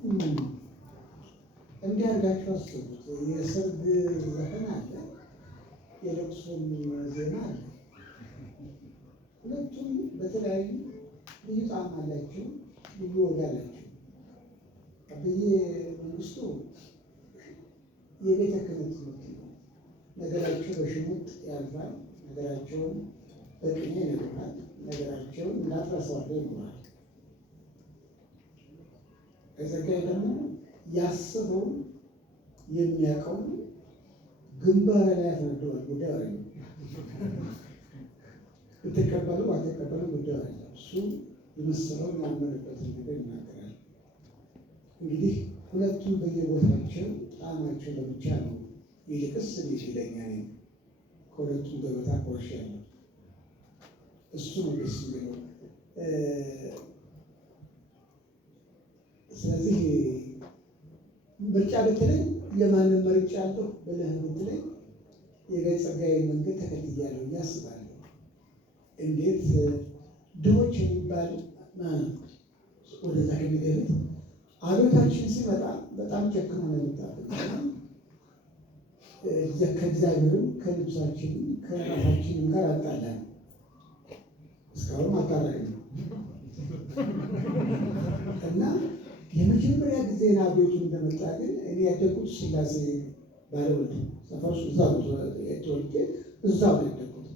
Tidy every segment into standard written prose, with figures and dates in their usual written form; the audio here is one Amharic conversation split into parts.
እንዲህ አድርጋችሁ አስቡት። የሰርግ ዘፈን አለ፣ የለቅሶም ዜማ አለ። ሁለቱም በተለያዩ ልዩ ጣዕም አላቸው፣ ልዩ ወግ አላቸው። አብዬ መንግስቱ የቤተ ክህነት ትምህርት ነው። ነገራቸው በሽሙጥ ያልፋል፣ ነገራቸውን በቅኔ ይነግሩሃል፣ ነገራቸውን እንዳትረሳዋለህ ይሉሃል። ከጸጋዬ ደግሞ ያስበውን የሚያውቀውን ግንባር ላይ ያስረዳዋል። ጉዳዩ አለ ብትቀበሉ ባትቀበሉ ጉዳዩ አለ። እሱ የመሰለውን ያመነበትን ነገር ይናገራል። እንግዲህ ሁለቱም በየቦታቸው ጣዕማቸው ለብቻ ነው። ይልቅስ እንዴት ይለኛል ከሁለቱም ገበታ ቆርሻለሁ። እሱ ነው ደስ የሚለው። ስለዚህ ምርጫ በተለይ የማንን መርጫ አለሁ ብለህ ብትለኝ የጋሽ ጸጋዬን መንገድ ተከትያለሁ ብዬ አስባለሁ። እንዴት ድሆች የሚባል ወደዛ ከሚገቡት አብዮታችን ሲመጣ በጣም ጨክኖ ነው የመጣብን። ከእግዚአብሔርም ከልብሳችንም ከራሳችንም ጋር አጣላን። እስካሁን አታረቅም እና የመጀመሪያ ጊዜ አብዮቱ እንደመጣ ግን እኔ ያደጉት ስላሴ ባለወልድ ሰፈር እዛ ተወልጄ እዛው ነው ያደጉት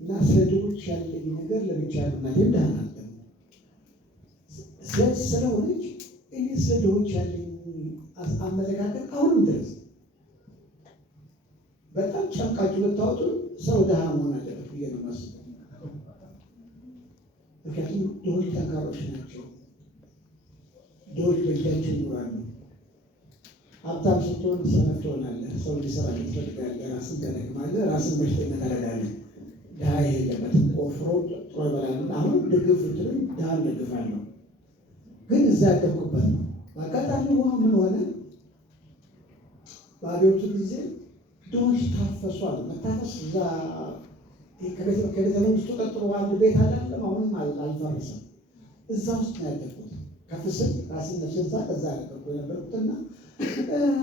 እና ስለ ድሆች ያለኝ ነገር ለብቻ ነው። እናቴም ደህና ናት ስለሆነች እኔ ስለ ድሆች ያለኝ አመለካከት አሁንም ድረስ በጣም ጨምቃችሁ ብታወጡ ሰው ድሃ መሆን አለበት ብዬ ነው የማስበው። ምክንያቱም ድሆች ጠንካሮች ናቸው። ድሆች በእጃቸው ይኖራሉ። ሀብታም ስትሆን ሰነፍ ትሆናለህ። ሰው እንዲሰራ ትፈልጋለህ። ራስን ተደግማለህ። ራስን በሽተኛ ታደርጋለህ። ድሃ የለበትም። ቆፍሮ ጥሮ ይበላል። አሁን ድግፍ ትሉኝ ድሃ እንደግፋለሁ፣ ግን እዛ ያደግኩበት ነው። በአጋጣሚ ምን ሆነ? በአብዮቱ ጊዜ ድሆች ታፈሱ አለ። መታፈስ እዛ ከቤተ መንግስቱ ቀጥሎ አንድ ቤት አላለም፣ አሁንም አልፈረሰም። እዛ ውስጥ ነው ያደግኩት። ከፍስል ራስን ነፍስዛ ከዛ ያደርጉ የነበርኩትና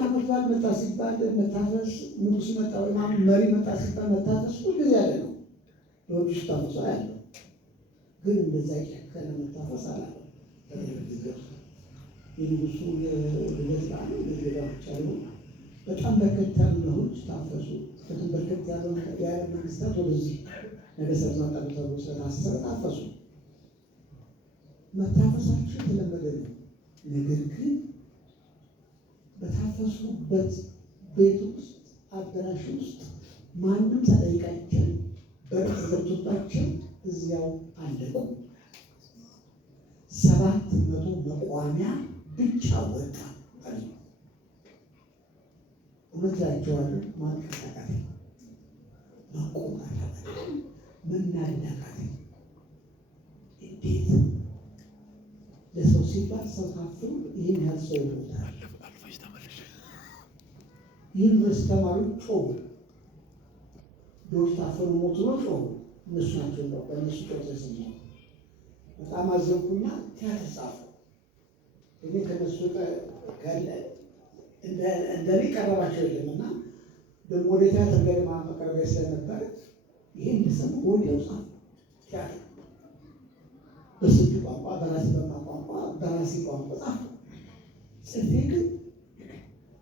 አመት በዓል መጣ ሲባል መታፈስ፣ ንጉስ መጣ ወይም መሪ መጣ ሲባል መታፈስ ሁልጊዜ ያለ ነው። ድሆች ውስጥ ታፈሱ ያለው ግን እንደዛ የጨከነ መታፈስ አላለ። የንጉሱ የልደት በዓል ሌላ ብቻ ነው። በጣም በርከት ያሉ ድሆች ታፈሱ። ከቱም በርከት ያለው የዓለም መንግስታት ወደዚህ ነገስታት ማጣሉ ተብሎ ስለታሰበ ታፈሱ። መታፈሳቸው የተለመደ ነው። ነገር ግን በታፈሱበት ቤት ውስጥ አዳራሽ ውስጥ ማንም ሳይጠይቃቸው በር ተዘግቶባቸው እዚያው አለቁ። 700 መቋሚያ ብቻ ወጣ። እውነታቸዋለሁ። ማንቀሳቀስ መቆማት መናናቃት እንዴት ለሰው ሲባል ሰው ታፍሩ ይህን ያህል ሰው ይሞታል። ዩኒቨርስቲ ተማሪዎች ጮሁ። ድሆች ታፈሩ ሞቱ ነው ጮሁ። እነሱ ናቸው ነው በእነሱ ጮህ ስኛ በጣም አዘንኩና ቲያትር ጻፉ። እኔ ከነሱ እንደኔ ቀረባቸው የለምና ደግሞ ወደ ቲያትር ገለማ መቀረቢያ ስለነበር ይህን ሰሙ ወዲያው ጻፉ። ቲያትር በስንት ቋንቋ በራሴ ቋንቋ በራሴ ቋንቋ ጻፉ። ጽፌ ግን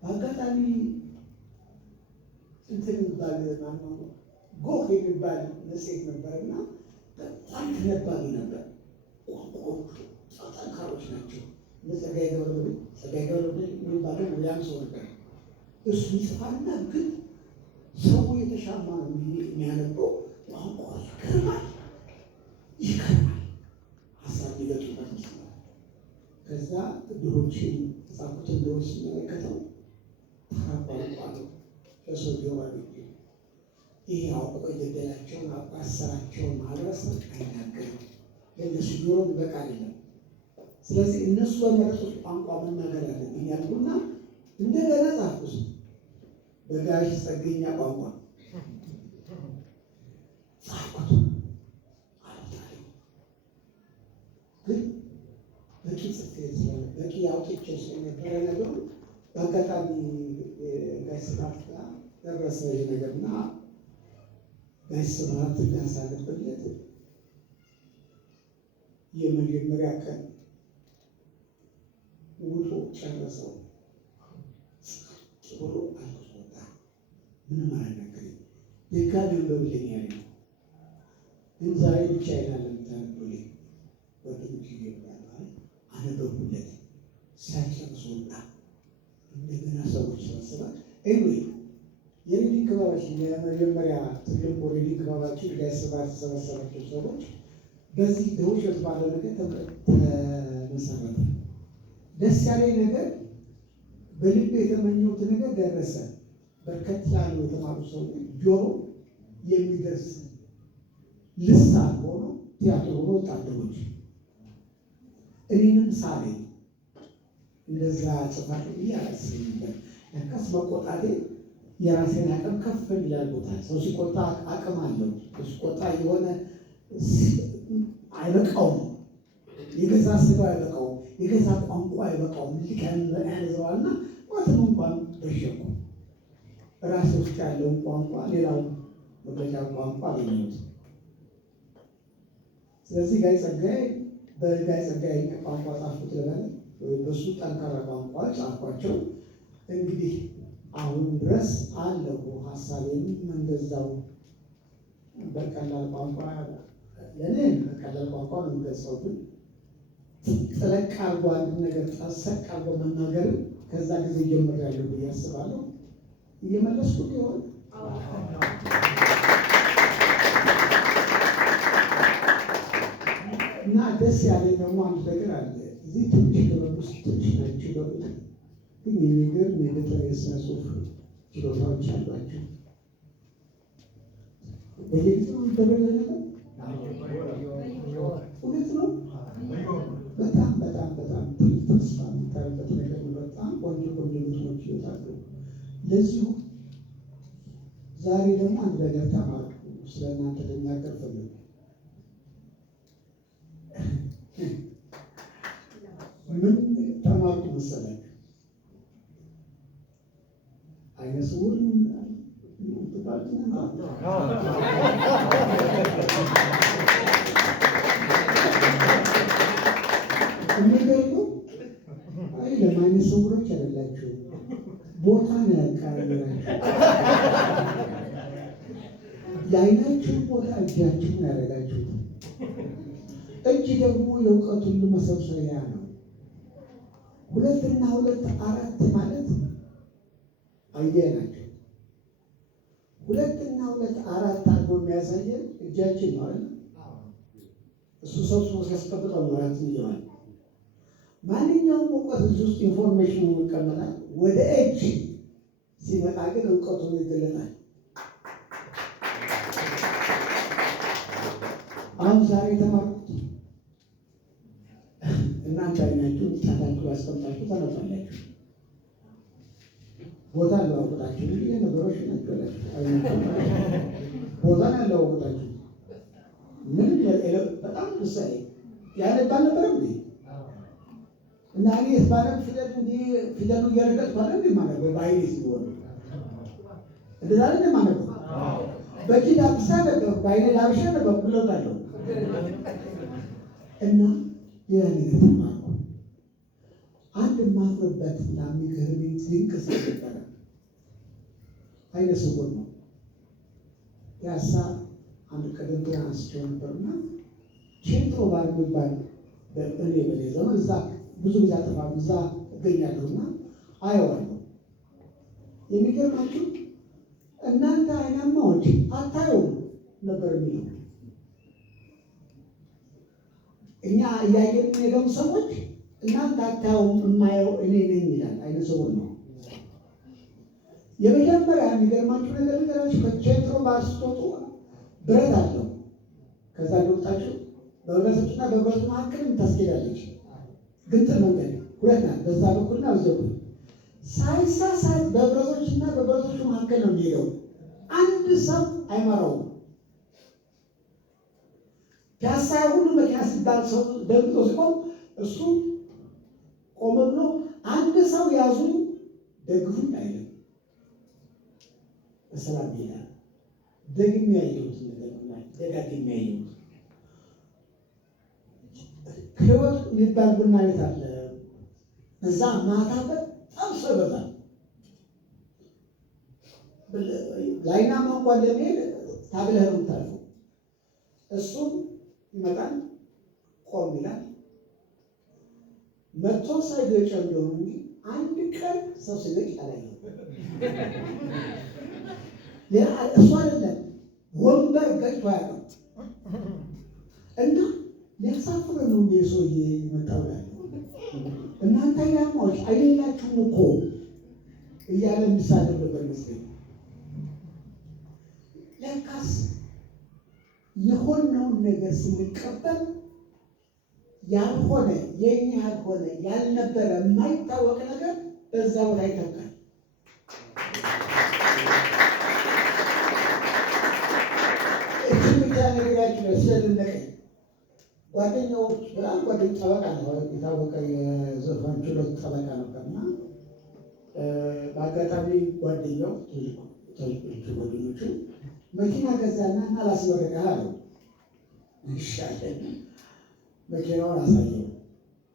በአጋጣሚ እንትን የሚባል ማነው ጎህ የሚባል መጽሔት ነበርና በጣም ተነባቢ ነበር። ቋንቋዎቹ ጠንካሮች ናቸው። ጸጋዬ ገብረወልድ የሚባለው ያን ሰው ነበር። እሱ ይጽፋልና ግን ሰው የተሻማ ነው የሚያነበው። ቋንቋ ይገርማል። ሀሳብ ሊገጡበት ይችላል። ከዛ ድሆችን ጻፉትን ድሆች ሲመለከተው ታቋቋሉ ለሰው ቢሆን ይህ አውቆ የገደላቸውን አሰራቸውን ማህበረሰብ አይናገርም። ለእነሱ ቢሆን በቃ አይደለም። ስለዚህ እነሱ በመረጡት ቋንቋ መናገር አለብኝ ያልኩና እንደገና ጻፍኩት በጋሽ ጸገኛ ቋንቋ ጻፍኩት። ግን በቂ ጽፌ ስለነበር በቂ አውጥቼ ስለነበረ ነገሩ በአጋጣሚ ጋሽ ስብሐት ጋር ደረሰ ይሄ ነገርና ጋሽ ስብሐት እንዳሳለፍለት የመጀመሪያ ቀን ውሎ ጨረሰው ብሎ አልወጣ ምንም አልነገረኝም። ድጋሚ አንብብልኝ ያለኝ ግን ዛሬ ብቻ ይላል የምታነብልኝ ጓደኞች ይባላል አነበብኩለት። ሲያጨርስ ወጣ። እንደገና ሰዎች ሰበሰባል። ኤኒዌይ የሬዲንግ ክበባችን የመጀመሪያ ትልቁ ሬዲንግ ክበባችን ጋሽ ስብሐት የተሰበሰባቸው ሰዎች በዚህ ደውሸት ባለ ነገር ተመሰረተ። ደስ ያለኝ ነገር በልቤ የተመኘሁት ነገር ደረሰ። በርከት ያሉ የተማሩ ሰዎች ጆሮ የሚደርስ ልሳን ሆኖ ቲያትር ሆኖ ወጣቶች እኔንም ሳሌ እንደዛ ጽፋት እያላስብኝ ያካስ መቆጣቴ የራሴን አቅም ከፍ ይላልቦታል። ሰው ሲቆጣ አቅም አለው። ሲቆጣ የሆነ አይበቃውም። የገዛ ስጋው አይበቃውም። የገዛ ቋንቋ አይበቃውም። ያንዘዋልና ማትም እንኳን በሸቁ ራሴ ውስጥ ያለውን ቋንቋ ሌላው መገኛ ቋንቋ አገኘሁት። ስለዚህ ጋሽ ጸጋዬ በጋሽ ጸጋዬ ቋንቋ ጻፍኩት ለበለ በሱ ጠንካራ ቋንቋ ጻፍኳቸው። እንግዲህ አሁን ድረስ አለው ሀሳቤም እንደዛው በቀላል ቋንቋ ለእኔ በቀላል ቋንቋ ነው የምገልጸው። ግን ጠለቅ አድርጎ አንድ ነገር ጠሰቅ አድርጎ መናገር ከዛ ጊዜ ጀምሬያለሁ ብዬ አስባለሁ። እየመለስኩ ቢሆን እና ደስ ያለኝ ደግሞ አንድ ነገር አለ። እዚህ ትንሽ ገበብ ውስጥ ትንሽ ናቸው ገቡት፣ ግን የሚገርም የገጠር የስነ ጽሁፍ ችሎታዎች አሏቸው። በየጊዜው ይደረገ ነገር እውነት ነው። በጣም በጣም በጣም ተስፋ የሚታይበት ነገር ነው። በጣም ቆንጆ ቆንጆ ምትሞች ይወጣሉ። ለዚሁ ዛሬ ደግሞ አንድ ነገር ተማርኩ። ስለ እናንተ ልናገር ፈለጉ። ምን ተማርኩ መሰላችሁ? አይነ ስውር የሚገርመው አይደለም። አይነ ስውሮች አይደላችሁ፣ ቦታ ነው ያቃረራችሁ። የአይናችሁን ቦታ እጃችሁን ያደረጋችሁት። እጅ ደግሞ የእውቀት ሁሉ መሰብሰቢያ ነው። 2 እና 2 4 ማለት አይዲያ ናቸው። 2 እና 2 4 አድርጎ የሚያሳየን እጃችን ነው አይደል? እሱ ሰው ሲያስቀምጠው ነው ራት ይላል። ማንኛውም እውቀት እዚህ ውስጥ ኢንፎርሜሽኑ ይቀመጣል። ወደ እጅ ሲመጣ ግን እውቀቱ ይገለጣል። አሁን ዛሬ የተማርኩት እናንተ አይናችሁ ጣታችሁ ያስቀምጣችሁ ታነባላችሁ። ቦታ አለዋወጣችሁ እንጂ ነገሮች ናቸው። ቦታ አለዋወጣችሁ ምን በጣም ምሳሌ ያነባል ነበር እንዴ? እና እኔ ባለም ፊደል እንዲ ፊደሉ እያረገጥ ባለ እንዴ ማለት በባይኔ ሲሆን እንደዛ እንደ ማለት ነው። በኪዳ ብቻ ነበር ባይኔ ላብሻ ነበር ብሎታለሁ። እና ያን ተማርኩ። አንድ ማፍረበት እና የሚገርመኝ ድንቅ ሰው ነበር። አይነ ስውር ነው። ያሳ አንድ ቀደም ብለን አንስቼው ነበርና ቼንትሮ ባር የሚባል በእኔ ዘመን እዛ ብዙ ጊዜ አጠፋም እዛ እገኛለሁና አየዋለሁ። የሚገርማችሁ እናንተ አይናማዎች አታዩም ነበር የሚለው። እኛ እያየን የሄደው ሰዎች እናንተ አታዩም የማየው እኔ ነኝ ይላል። አይነ ስውር ነው። የመጀመሪያ የሚገርማችሁ ነገር ነገራችሁ ከቼንትሮ ባር ስትወጡ ብረት አለው። ከዛ ወጣችሁ በብረቶችና በብረቱ መካከል ታስኬዳለች። ግንጥል መንገድ 2 ናት። በዛ በኩልና በዛ በኩል ሳይሳሳት በብረቶችና በብረቶቹ መካከል ነው የሚሄደው። አንድ ሰው አይመራውም። ፒያሳ ሁሉ መኪና ሲባል ሰው ደንግጦ ሲቆም እሱ ቆም ብሎ አንድ ሰው ያዙኝ ደግፉኝ አይልም። በሰላም ይላል። ደግሜ ያየሁት ነገር ነው። ደጋግሜ ያየሁት ሕይወት የሚባል ቡና ቤት አለ። እዛ ማታ በጣም ሰው ይበዛል። ላይና እንኳን ለመሄድ ታግለህ ነው የምታልፈው። እሱም ይመጣል ቆም ይላል። መቶ ሳይገጭ እንደሆነ እንጂ አንድ ቀን ሰው ሲገጭ አላየሁም። እሱ አይደለም ወንበር ገጭቶ አያውቅም። እና ሊያሳፍር ነው እንደ ሰውዬ የመጣው ያለው እናንተ ያማዎች አይደላችሁም እኮ እያለ እንሳደብ ነበር መስለኝ። ለካስ የሆነውን ነገር ስንቀበል ያልሆነ የኛ ያልሆነ ያልነበረ የማይታወቅ ነገር በዛው ላይ ይተካል። እቺ ነገራችን ስለደነቀኝ ጓደኛዎች በጣም ጓደኛ ጠበቃ ነው፣ የታወቀ የዘፈን ችሎት ጠበቃ ነበርና በአጋጣሚ ጓደኛው ጓደኞቹ መኪና ገዛና እና ላስመረቅህ አለው። ይሻለን መኪናውን አሳየው።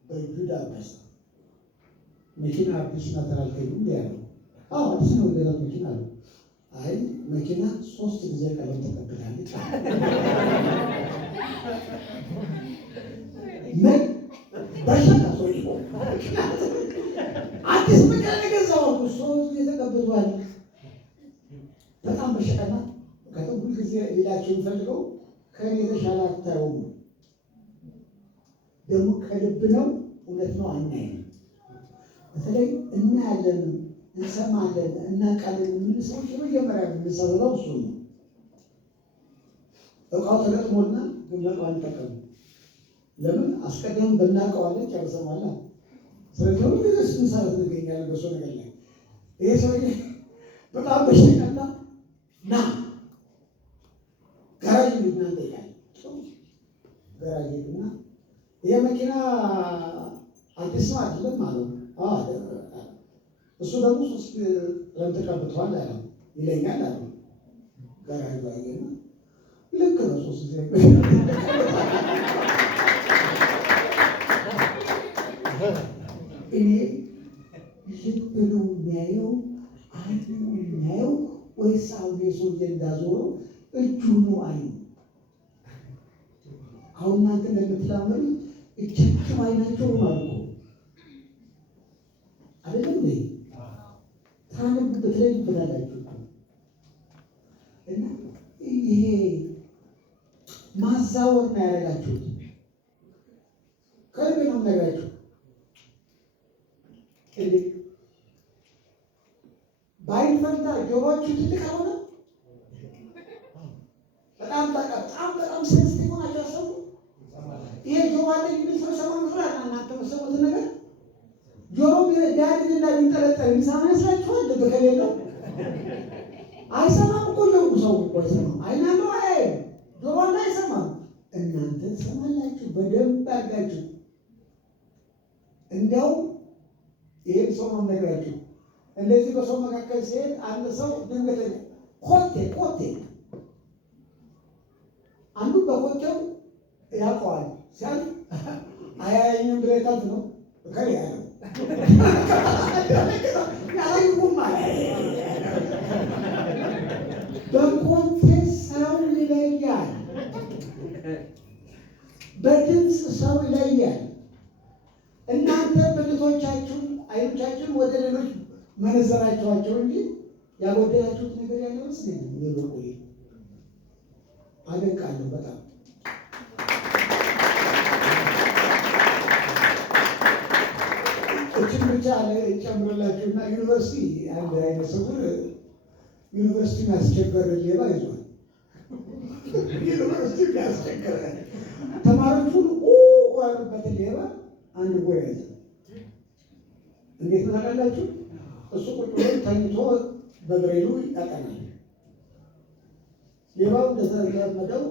በእጁ ዳበሰ። መኪና አዲስ ናተራል ከይሉ ያለው አዲስ ነው ገዛ መኪና አለው። አይ መኪና 3 ጊዜ ቀለም ተቀብላለች። ምን በሸታ ሰው አዲስ መኪና ገዛው 3 ጊዜ ተቀብቷል። በጣም በሸቀና ከጥንቱ ጊዜ ሌላቸው የሚፈልገው ከእኔ የተሻለ አታየውም። ደግሞ ከልብ ነው፣ እውነት ነው፣ አናይም። በተለይ እናያለን፣ እንሰማለን፣ እናውቃለን የምንል ሰዎች የመጀመሪያ የምንሰብረው እሱ ነው። እቃው ተገጥሞና ግን እቃው አንጠቀም። ለምን አስቀድመን ብናውቀዋለን ጨርሰናል። ስለዚህ ሁሉ ጊዜ ስንሰረት እንገኛለን በሱ ነገር ላይ። ይሄ ሰውዬ በጣም በሽቀና ና ጋራጅ እናንተ ይላል። ጋራጅ እና ይሄ መኪና አዲስ ነው አይደለም ማለት ነው። እሱ ደግሞ 3 ቀለም ተቀብቷል አለ ይለኛል አለ ጋራጅ ባይገና ልክ ነው 3 ጊዜ እኔ ልብ ነው የሚያየው አንዱ የሚያየው ወይስ አሁን የሰውዬ እንዳዞረው እጁ ነው አይ አሁን እናንተ እንደምትላመዱ እጃችሁ አይናቸው ማለት ነው አይደለም እንዴ? ታነቡበት ላይ ትበላላችሁ እና ይሄ ማዛወር ነው ያደረጋችሁት። ከልብ ነው ነገራችሁ በአይን ፈንታ ጆሮአችሁ ትልቅ ሆነ። በጣም ሴንሲቲቭ ሆናችሁ አሰቡ። ይሄ ጆሮ አለ የሚሰው ሰማን ይችላል። እናንተ መሰሙት ነገር ጆሮ ቢያድግ እና ቢንጠለጠል የሚሰማ ይመስላችኋል? ልብ ከሌለው አይሰማም እኮ ነው። ሰው እኮ አይሰማም። አይን አለው አያይም። ጆሮ አለ አይሰማም። እናንተ ትሰማላችሁ በደንብ አድርጋችሁ። እንዲያውም ይሄን ሰው ነው ነገራችሁ። እንደዚህ በሰው መካከል ሲሄድ አንድ ሰው ድንገተኛ ኮቴ አንዱ በኮቴው ያውቀዋል ሲያልፍ አያየኝም ብለህ ታልፍ ነው ከሌ ያለው ያላዩም በኮቴ ሰው ይለያል፣ በድምፅ ሰው ይለያል። እናንተ ብልቶቻችሁን አይኖቻችሁን ወደ ሌሎች መነዘራችኋቸው እንጂ ያጎደላችሁት ነገር ያለ መስለኝ የበኩሌ አደንቃለሁ በጣም። እችን ብቻ ጨምሮላችሁና ዩኒቨርሲቲ አንድ አይነት ስውር ዩኒቨርሲቲ ያስቸገረ ሌባ ይዟል። ዩኒቨርሲቲ ያስቸገረ ተማሪዎቹን ያሉበትን ሌባ አንድ ጎያ ያዘ። እንዴት ምናላላችሁ? እሱ ቁጭ ብሎ ተኝቶ በብሬሉ ያጠናል። ሌባው እንደተለመደው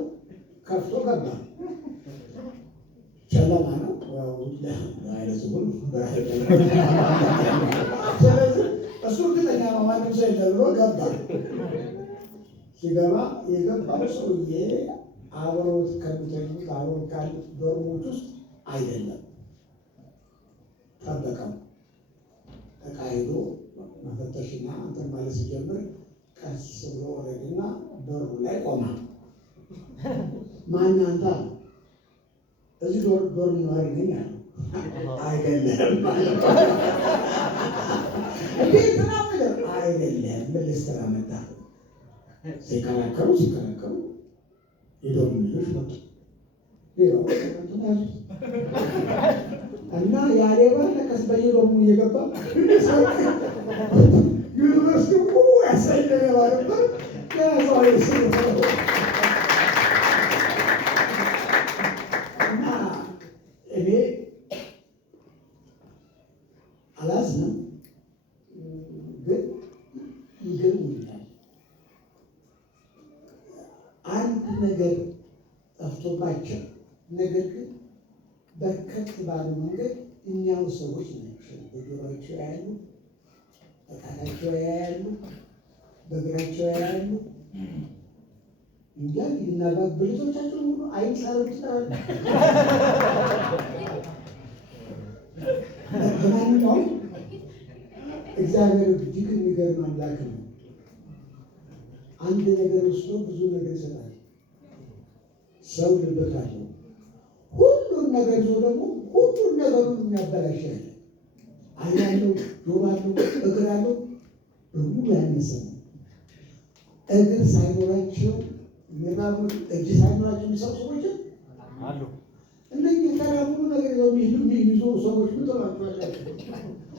ከፍቶ ገባ። ጨለማ ነው። ስለዚህ እሱ እርግጠኛ ነው ማንም ሰው የለም ብሎ ገባ። ሲገባ የገባው ሰውዬ አብረውት ከሚተኙት አብረውት ካሉት ዶርሞች ውስጥ አይደለም። ጠበቀው። ዕቃ ሄዶ መፈተሽና እንትን ማለት ሲጀምር ቀስ ብሎ ወረድና በሩ ላይ ቆማ ማን አንተ? እዚህ ዶርም ነዋሪ ነኝ አለ። አይደለም ማለት እንዴት ነው? አይደለም ምን ልትሰራ መጣ? ሲከራከሩ የዶርም ልጆች መጡ። እና ያሌባ ለቀስ በየዶርሙ እየገባ ዩኒቨርሲቲ ያሳይደ ነበር። እና እኔ አላዝንም፣ ግን ይገርሙኛል። አንድ ነገር ጠፍቶባቸው ነገር ግን በርከት ባለ መንገድ እኛው ሰዎች ናቸው። በጆሮአቸው ያያሉ፣ በጣታቸው ያያሉ፣ በእግራቸው ያያሉ። እንጃ ይናባብ ብልቶቻቸው ሁሉ አይንሳረው ይችላል። ለማንኛውም እግዚአብሔር እጅግ የሚገርም አምላክ ነው። አንድ ነገር ወስዶ ብዙ ነገር ይሰጣል። ሰው ልበት አለው። ሁሉን ነገር ይዞ ደግሞ ሁሉን ነገሩን የሚያበላሻል። ዓይን አለው፣ ጆሮ አለው፣ እግር አለው። በሙሉ ያነሰ ነው። እግር ሳይኖራቸው የሚራመዱ እጅ ሳይኖራቸው የሚሰሩ ሰዎች አሉ። እነዚህ ተራሙሉ ነገር የሚዞሩ ሰዎች ምን ትሏቸዋላችሁ?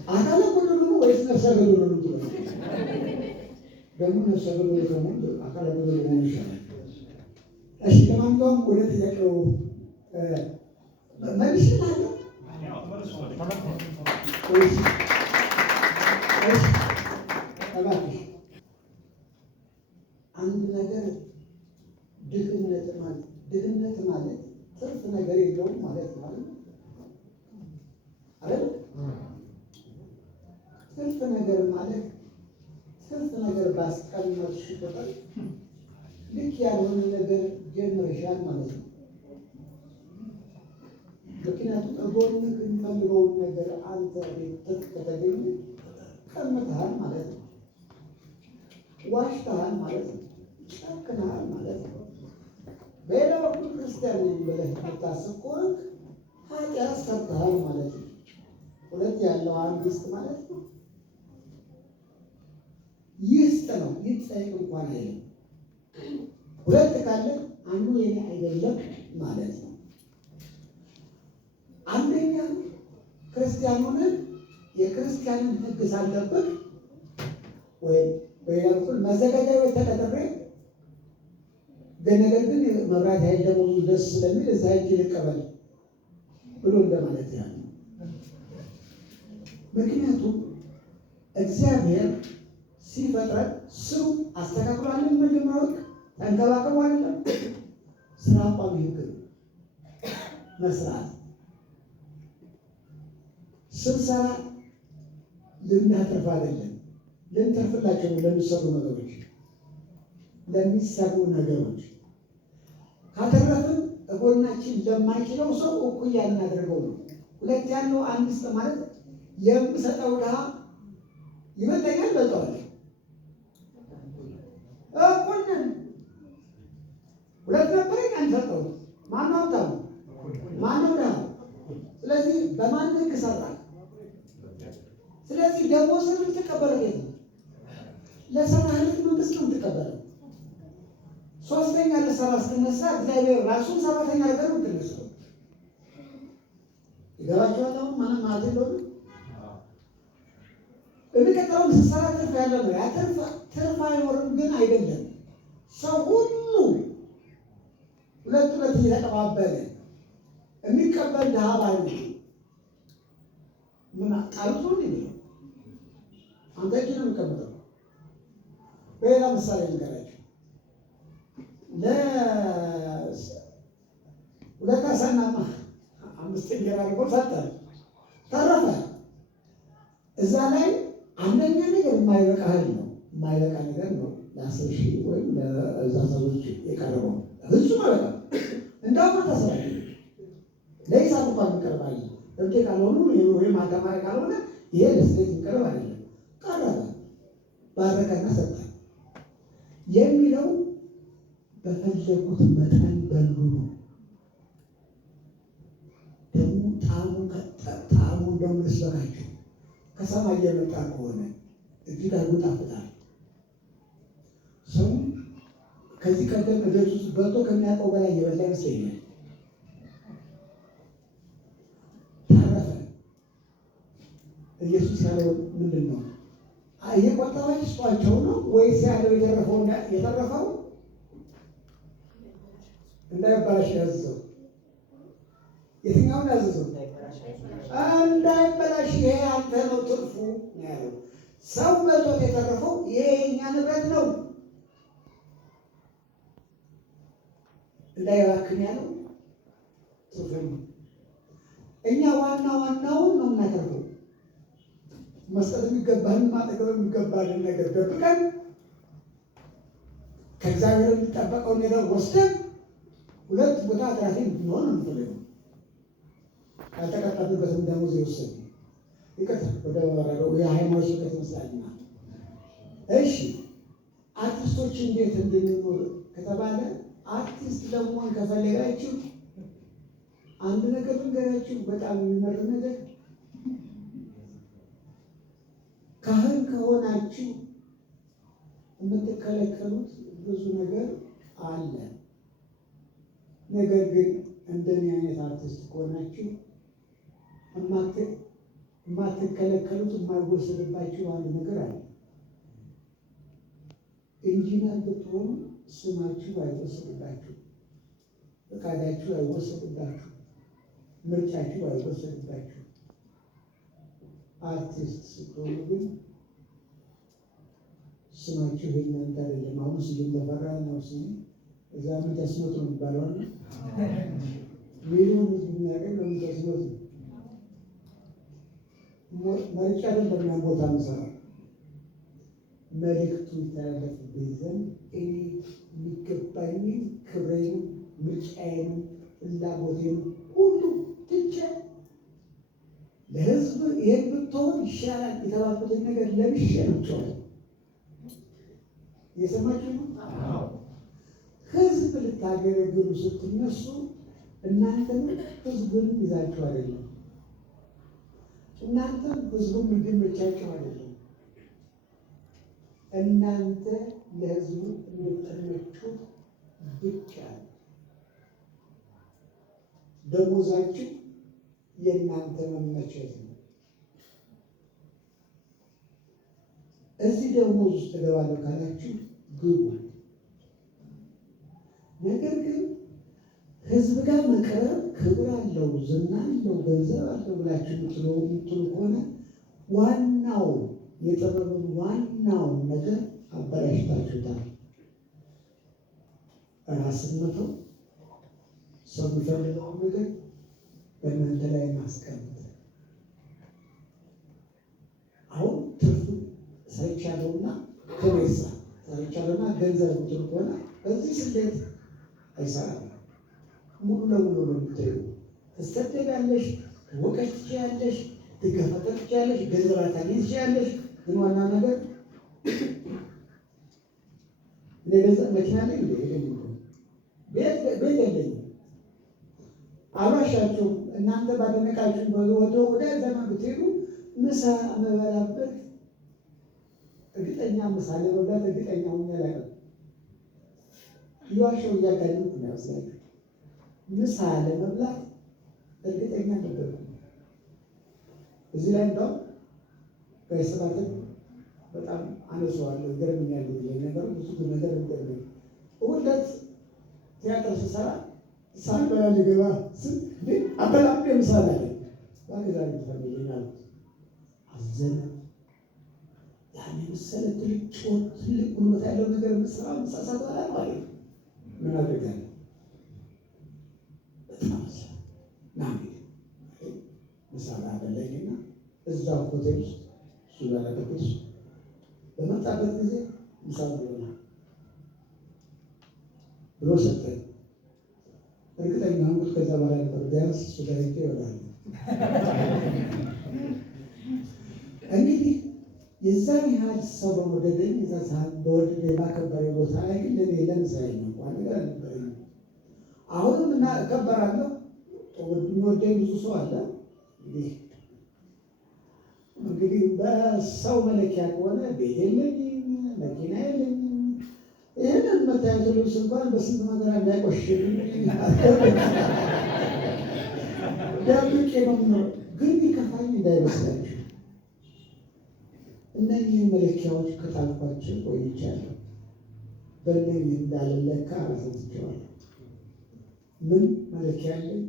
አካለ ጎደሎ ነው ወይስ ነፍሰ ገደሎ ነው ትሏቸው? ደግሞ ነፍሰ ገደሎ ደግሞ አካለ ጎደሎ መሆን ይሻላል። እሺ ለማንኛውም ወደ ጥያቄው መልሽላለሁ። እባክሽ አንድ ነገር ድህነት ማለት ትርፍ ነገር የለውም ማለት ነው አይደል? ትርፍ ነገር ማለት ትርፍ ነገር ባስቀመጥሽ ቁጥር ልክ ያልሆነ ነገር ጀምረሻል ማለት ነው። ምክንያቱም እጎንህ የሚፈልገውን ነገር አንተ ቤት ከተገኘ ቀምተሃል ማለት ነው። ዋሽተሃል ማለት ነው። ጨክነሃል ማለት ነው። በሌላ በኩል ክርስቲያን ነኝ ብለህ የምታስብ ከሆነ ኃጢአት ሰርተሃል ማለት ነው። ሁለት ያለው አንድ ይስጥ ማለት ነው። ይስጥ ነው፣ ይጠይቅ እንኳን አይልም። ሁለት ካለ አንዱ የኔ አይደለም ማለት ነው። አንደኛ ክርስቲያን ሆነን የክርስቲያንን ሕግ ሳልጠብቅ ወይም በሌላ በኩል መዘጋጃ ቤት ተቀጥሬ ነገር ግን መብራት ኃይል ደሞዙ ደስ ስለሚል እዛ ሄጄ ልቀበል ብሎ እንደማለት ያለ። ምክንያቱም እግዚአብሔር ሲፈጥረን ስሩ አስተካክሏልን፣ መጀመሪያ ተንከባከቡ አይደለም። ስራ ቋሚ ሕግ ነው መስራት። ስንሰራ ልናተርፍ አይደለም፣ ልንተርፍላቸው ለሚሰሩ ነገሮች ካተረፍን እጎናችን ለማይችለው ሰው እኩያ እናደርገው ነው። ሁለት ያለው አንድ ስጥ ማለት የምሰጠው ድሃ ይበልጠኛል፣ በልጠዋል፣ እኩል ነን። ሁለት ነበረኝ አንድ ሰጠው። ማነው ሀብታሙ? ማነው ድሃ? ስለዚህ በማን ሕግ ሰራል? ስለዚህ ደሞዝን የምትቀበለው የት ነው? ለሰራህለት መንግስት ነው የምትቀበለው። ሶስተኛ ለሰራ ስትነሳ እግዚአብሔር ራሱን ሰራተኛ ነገር ነው የምትነሳው። ይገባችኋል? አሁን ማንም ማለት የለውም። የሚቀጥለውን ስትሰራ ትርፍ ያለ ነው። ያ ትርፍ አይኖርም ግን አይደለም። ሰው ሁሉ ሁለት እየተቀባበለ የሚቀበል ድሃ ባይኖር ምን ቃሉት ነው የሚለው አንተ እጅ ነው የሚቀመጠው። በሌላ ምሳሌ ንገራቸው። ለሁለት አሳና 5 እንጀራ አድርጎ ሰጠ፣ ተረፈ። እዛ ላይ አንደኛ ነገር የማይበቃ እህል ነው፣ የማይበቃ ነገር ነው። ለ10 ሺህ ወይም ለዛ ሰዎች የቀረበው ፍጹም አይበቃም። እንዳውም ተሰራ ለሂሳብ እንኳን የሚቀርብ አለ። እብዴ ካልሆኑ ወይም አጋማሪ ካልሆነ ይሄ ለስሌት የሚቀርብ አይደለም። ቀረበ፣ ባረከና ሰጠ የሚለው በፈለጉት መጠን በሉ ነው። ደግሞ ጣዕሙ እንደውም ልስበካቸው ከሰማይ የመጣ ከሆነ እጅግ አድርጎ ይጣፍጣል። ሰው ከዚህ ቀደም እቤት ውስጥ በልቶ ከሚያውቀው በላይ የበላ ይመስለኛል። ተረፈ። ኢየሱስ ያለው ምንድን ነው? እየቆጠባችሁ ስጧቸው ነው ወይስ ያለው የተረፈው እንዳይበላሽ ያዘዘው? የትኛውን ያዘዘው? እንዳይበላሽ። ይሄ አንተ ነው ትርፉ ያለው። ሰው በልቶት የተረፈው ይሄ የኛ ንብረት ነው እንዳይባክን ያለው ትርፉ ነው። እኛ ዋናውን ነው የምናተርፈው። መስጠት የሚገባን ማጠገብ የሚገባን ነገር ደብቀን ከእግዚአብሔር የሚጠበቀውን ነገር ወስደን ሁለት ቦታ አትራፊ እንድንሆን እንፈልገው። ያልተቀጠልንበትም ደሞዝ የወሰድ ይቅርታ ወደ ወረደው የሃይማኖት ስብከት ይመስላልና። እሺ አርቲስቶች እንዴት እንድንኖር ከተባለ አርቲስት ለመሆን ከፈለጋችሁ አንድ ነገር ልንገራችሁ፣ በጣም የሚመር ነገር። ካህን ከሆናችሁ የምትከለከሉት ብዙ ነገር አለ። ነገር ግን እንደኔ አይነት አርቲስት ከሆናችሁ የማትከለከሉት የማይወሰድባችሁ አንድ ነገር አለ። ኢንጂነር ብትሆኑ ስማችሁ አይወሰድባችሁ፣ ፈቃዳችሁ አይወሰድባችሁ፣ ምርጫችሁ አይወሰድባችሁ። አርቲስት ስትሆኑ ግን ስማችሁ የእናንተ አይደለም። አሁን ስዩም ተፈራ ነው ስሙ። እዛ ምን ተስኖት ነው የሚባለው? ሚሊዮን ህዝብ የሚያገኝ ለምን ተስኖት ነው? መርጫ አይደለም ያን ቦታ መሰራ መልእክቱ ይተላለፍብኝ ዘንድ እኔ የሚገባኝን ክብሬንም ምርጫዬንም ፍላጎቴንም ሁሉ ትቼ ለህዝብ ይሄን ብትሆን ይሻላል የተባልኩትን ነገር ለብሼ ነው ጮኸ። የሰማችሁ ነው። ህዝብ ልታገለግሉ ስትነሱ እናንተም ህዝቡንም ይዛችሁ አይደለም፣ እናንተም ህዝቡም እንዲመቻችሁ አይደለም። እናንተ ለህዝቡ እንድትመቹ ብቻ ደሞዛችሁ የእናንተ መመቸት ነው። እዚህ ደሞዝ ውስጥ እገባለሁ ካላችሁ ግቡ። ነገር ግን ህዝብ ጋር መቅረብ ክብር አለው፣ ዝና አለው፣ ገንዘብ አለው ብላችሁ የምትሉ ከሆነ ዋናው የጥበብን ዋናውን ነገር አበላሽታችሁታል። ራስን መተው፣ ሰው የሚፈልገውን ነገር በእናንተ ላይ ማስቀመጥ። አሁን ትርፉ ሰርቻለሁና ከቤሳ ሰርቻለሁና ገንዘብ የምትሉ ከሆነ በዚህ ስሌት አይሰራም። ሙሉ ለሙሉ ነው የምትሄዱ። ትሰደዳለሽ፣ ትወቀሽ ትችያለሽ፣ ትገፈተር ትችያለሽ፣ ገንዘብ አታገኝ ትችያለሽ። ግን ዋና ነገር ለገንዘብ መኪና ላይ ቤት የለኝም አሏሻችሁ። እናንተ ባደነቃችሁ ወደ ዘመን ብትሄዱ ምሳ መበላበት እርግጠኛ ምሳ ለመብላት እርግጠኛ ሆኜ አላውቅም። እየዋሸሁ እያጋለጥኩ ነው ያስላችሁ። ምሳ ለመብላት እርግጠኛ ነበርኩ። እዚህ ላይ እንደውም በስራትን በጣም አነሳዋለሁ። ይገርመኛል ነገሩ ብዙ ነገር ይገርመኛል። ሁለት ቲያትር ስሰራ ሳልበላ ልገባ ስል አበላም ምሳሌ አለ ባገዛኝ ይፈልገኛል። አዘነ። ያን መሰለ ትልቅ ጉልበት ያለው ነገር መስራ መሳሳት አለ ማለት ምን አደረጋለሁ? በጣም ናም ሰራ በለኝና እዛው ሆቴል ውስጥ እሱ ያለበት በመጣበት ጊዜ ምሳ ብሎ ሰጠኝ። እርግጠኛ ሆንኩት ከዛ በኋላ ነበር ቢያንስ እሱ ጋር ሄጄ ይሆናል። እንግዲህ የዛን ያህል ሰው በመውደደኝ የዛ ሰዓት በወደደ የማከበሬ ቦታ ላይ ግን ለኔ ለምሳሌ ነው እንኳን ነገር አልነበረኝም። አሁንም እና እከበራለሁ። የሚወደኝ ብዙ ሰው አለ። እንግዲህ በሰው መለኪያ ከሆነ ቤት የለኝም፣ መኪና የለኝም። ይህንን መታየቱ ልብስ እንኳን በስንት ነገር እንዳይቆሽሽም ደብቄ ነው የምኖረው። ግን ቢከፋኝ እንዳይመስላችሁ እነዚህ መለኪያዎች ከጣልኳቸው ቆይቻለሁ። በእነዚህ እንዳልለካ አሳስቸዋለሁ። ምን መለኪያ አለኝ?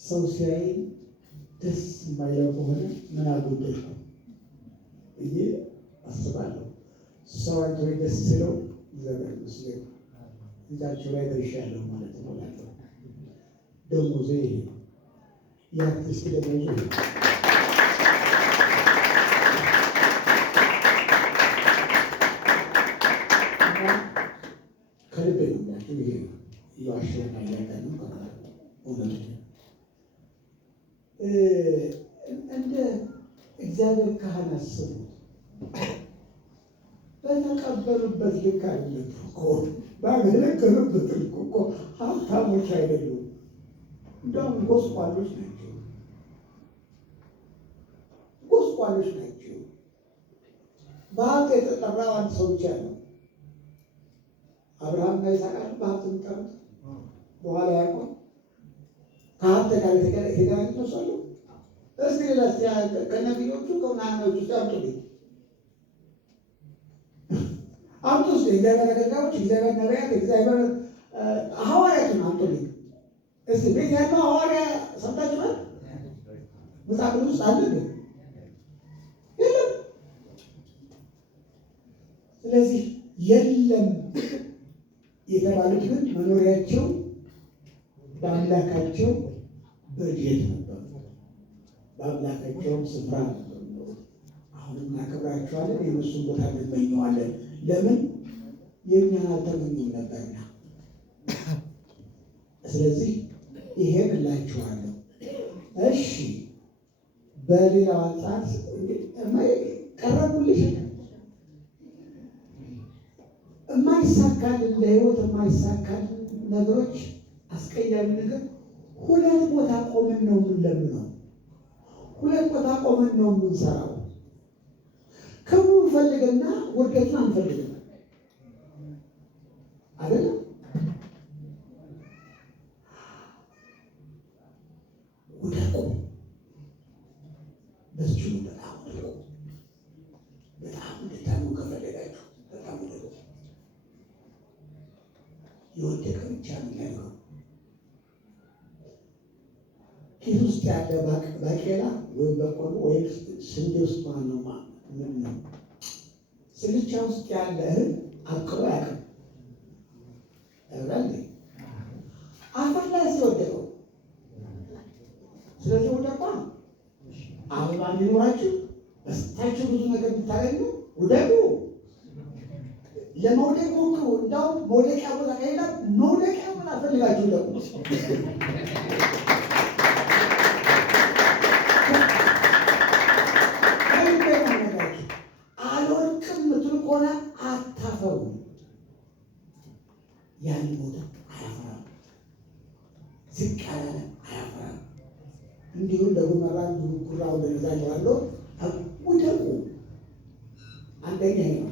ሰው ሲያይ ደስ የማይለው ከሆነ ምን አጎደልኩ ብዬ አስባለሁ። ሰው አይቶ ደስ ሲለው እግዚአብሔር ይመስገን ፊታቸው ላይ ደርሻለሁ ማለት ነው። ደሞዜ የአርቲስት ደሞዜ ከልቤ ነው ናቸው። ይሄ እየዋሸሁና እያቀንም እውነት እንደ እግዚአብሔር ካህን አስቡ። በተቀበሉበት ልክ አይደለም እኮ ባገለገሉበት ልክ እኮ ሀብታሞች አይደሉም፣ እንደውም ጎስቋሎች ናቸው። ጎስቋሎች ናቸው። በሀብት የተጠራው አንድ ሰው ብቻ ነው። አብርሃምና ይስሐቅ በሀብት የሚጠሩት በኋላ ያዕቆብ ከሀብት ጋር የተገናኙ ሰው አሉ። እስኪ ሌላስ ከነቢዮቹ ከምናምኖቹ ውስጥ አምጡልኝ አምጡ ውስጥ የእግዚአብሔር አገልጋዮች፣ እግዚአብሔር ነቢያት፣ እግዚአብሔር ሐዋርያቱን አምጡልኝ እስኪ። ቤት ያለው ሐዋርያ ሰምታችኋል? መጽሐፍ ውስጥ አለ የለም? ስለዚህ የለም የተባሉት ግን መኖሪያቸው በአምላካቸው በጀት ነበሩ፣ በአምላካቸውም ስፍራ ነበሩ። አሁንም እናከብራቸዋለን፣ የእነሱን ቦታ እንመኘዋለን። ለምን? የእኛን አልተመኙም ነበርና። ስለዚህ ይሄን እላችኋለሁ። እሺ፣ በሌላው አንጻር ቀረቡልሽ የማይሳካልን ለህይወት የማይሳካልን ነገሮች፣ አስቀያሚ ነገር ሁለት ቦታ ቆመን ነው የምንለምነው። ሁለት ቦታ ቆመን ነው የምንሰራው። ክብሩ እንፈልግና ውድቀቱን አንፈልግም አይደለም? ውደቁ፣ በዚሁ በጣም ውደቁ። በጣም እንድታኑ ከፈለጋችሁ በጣም ውደቁ። የወደቀ ብቻ ነው ያለው። ኪስ ውስጥ ያለ ባቄላ ወይም በቆሎ ወይም ስንዴ ውስጥ ማነው ምን ነው ስልቻ ውስጥ ያለ እህል አቅሮ ያቅም ያብላል አፈር ላይ ሲወደቀው። ስለዚህ ወደቋ አበባ ቢኖራችሁ በስታችሁ ብዙ ነገር ብታገኙ ውደቁ። ለመውደቅ ሞክሩ። እንዳውም መውደቂያ ቦታ ከሌላ መውደቂያ ቦታ ፈልጋችሁ ውደቁ። አልወድቅም የምትሉ ከሆነ አታፈሩ። ያን ቦታ አያፈራም፣ ዝቅ ያለ አያፈራም። እንዲሁም ለጉመራ ጉራው ለዛ ያለው ውደቁ። አንደኛ ነው።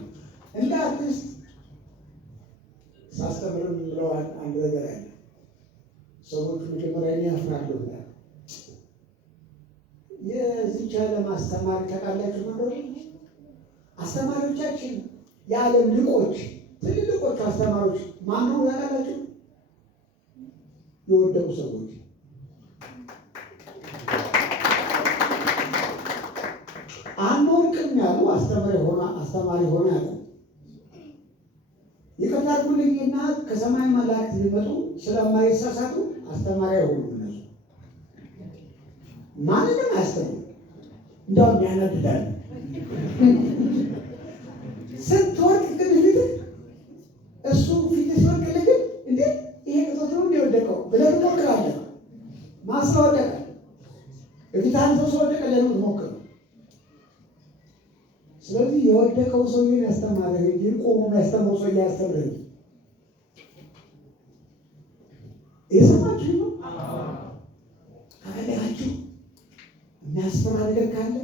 እንደ አርቲስት ሳስተምር ብለው አንድ ነገር አለ። ሰዎቹ መጀመሪያ ያፍራሉ። የዚች ዓለም አስተማሪ ታውቃላችሁ ማለት ነው። አስተማሪዎቻችን የዓለም ልቆች፣ ትልልቆቹ አስተማሪዎች ማነው ያውቃላችሁ? የወደቁ ሰዎች። አንወድቅም ያሉ አስተማሪ ሆነ ያሉ ይቅርታ አድርጉልኝና ከሰማይ መላእክት ሊመጡ ስለማይሳሳቱ አስተማሪ አይሆኑም። እነሱ ማንንም አያስተምርም። እንደውም ያናድዳል። ስትወድቅ ግን ፊትህ እሱ ፊት ሲወድቅ ግን እንዴ ይሄ ቅጦት ነው እንደወደቀው ብለህ ትሞክራለህ። ማስወደቅ በፊት አንድ ሰው ስለወደቀ ለምን ትሞክር? ስለዚህ የወደቀው ሰውዬን ያስተማረህ እንጂ ቆሞ ያስተምረው ሰው ያስተምረህ። የሰማችሁ ነው። ከፈለጋችሁ የሚያስፈራ ነገር ካለ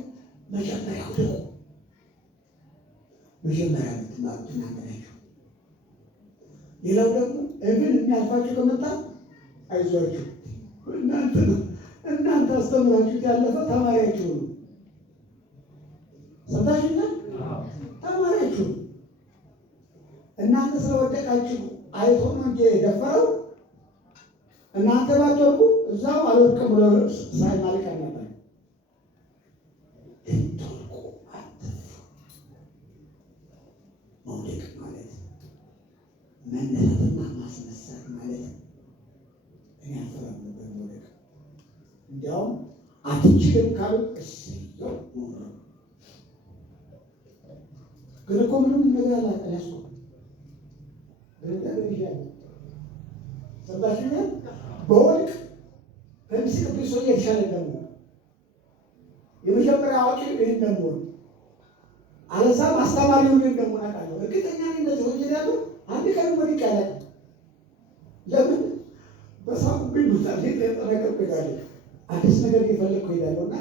መጀመሪያ ውደቁ። መጀመሪያ የምትማሩት እናንተ ናችሁ። ሌላው ደግሞ እግን የሚያልፋችሁ ከመጣ አይዟችሁ፣ እናንተ አስተምራችሁት ያለፈ ተማሪያችሁ ነው። ሰምታችሁና ተማሪያችሁ እናንተ ስለወደቃችሁ አይቶ ነው እንጂ የደፈረው እናንተ ባትወድቁ እዛው አልወድቅም ብሎ ሳይ ማለቅ ነበር። እንድትወድቁ አትፍሩ። መውደቅ ማለት መነሳትና ማስነሳት ማለት ነው። እኔ አልፈራም ነበር መውደቅ። እንዲያውም አትችልም ካሉ እሰየው ነው። ግን እኮ ምንም ነገር አላቀለስኩም ይሻለ ሰባሽኛ በወድቅ ከሚስቅብኝ ሰው የተሻለ ደግሞ የመጀመሪያ አዋቂ ይህን ደግሞ አለዛም አስተማሪውን ይህን ደግሞ አውቃለሁ። እርግጠኛ ነኝ እንደዚህ ሆኜ ያሉ አንድ ቀን ወድቅ ያለ ለምን በሳቁብኝ ቦታ ጠረቀብ ሄዳለሁ። አዲስ ነገር እየፈለግኩ ሄዳለሁ እና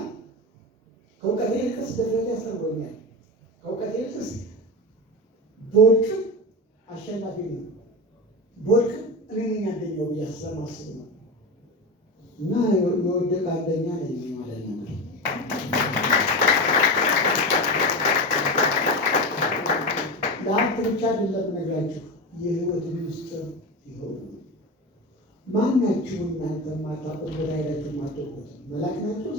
ከእውቀቴ ይልቅስ ድፍረት ያስተምሮኛል። ከእውቀቴ ይልቅስ በወድቅም አሸናፊ ነው። በወድቅም እኔ ነኝ አንደኛው ብዬ ስለማስብ ነው። እና የወደቀ አንደኛ ነኝ ማለት ነው። ለአንተ ብቻ አይደለም ነግራችሁ የህይወት ሚስጥር ይሆኑ። ማናችሁ እናንተ ማታውቁት ቦታ ሄዳችሁ ማትወቁት መላክ ናችሁ።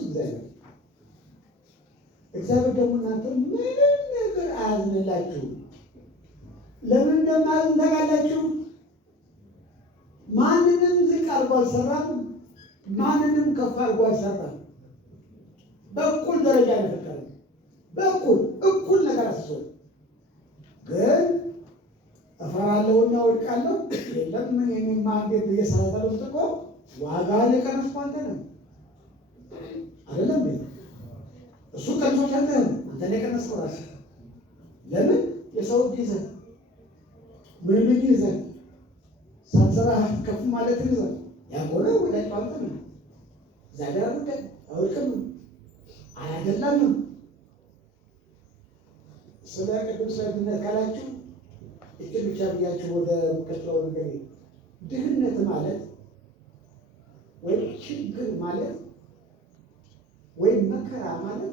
እግዚአብሔር ደግሞ እናንተ ምንም ነገር አያዝንላችሁም። ለምን እንደማያዝን ታውቃላችሁ? ማንንም ዝቅ አድርጎ አልሰራም፣ ማንንም ከፍ አድርጎ አልሰራም። በእኩል ደረጃ ነው የፈጠረው። እኩል ነገር አስሶ ግን እፈራለሁና ወድቃለሁ የለም የኔማ እንዴት እየሰራታለሁ ጥቆ ዋጋ ለቀነስኩ አንተ ነህ አይደለም። እሱ ቀንሶች አንተ አንተ የቀነስከው ራስህ። ለምን የሰው ይዘህ ምን ይዘህ ሳትሰራ ከፍ ማለት ይዘህ ያቆረ ወደ ጣልተ ነው ዛሬ ወደ አውልከም አያደላም። ስለ ቅዱስ ሰብነት ካላችሁ እቺ ብቻ ብያችሁ ወደ ከተለው ነገር ድህነት ማለት ወይ ችግር ማለት ወይ መከራ ማለት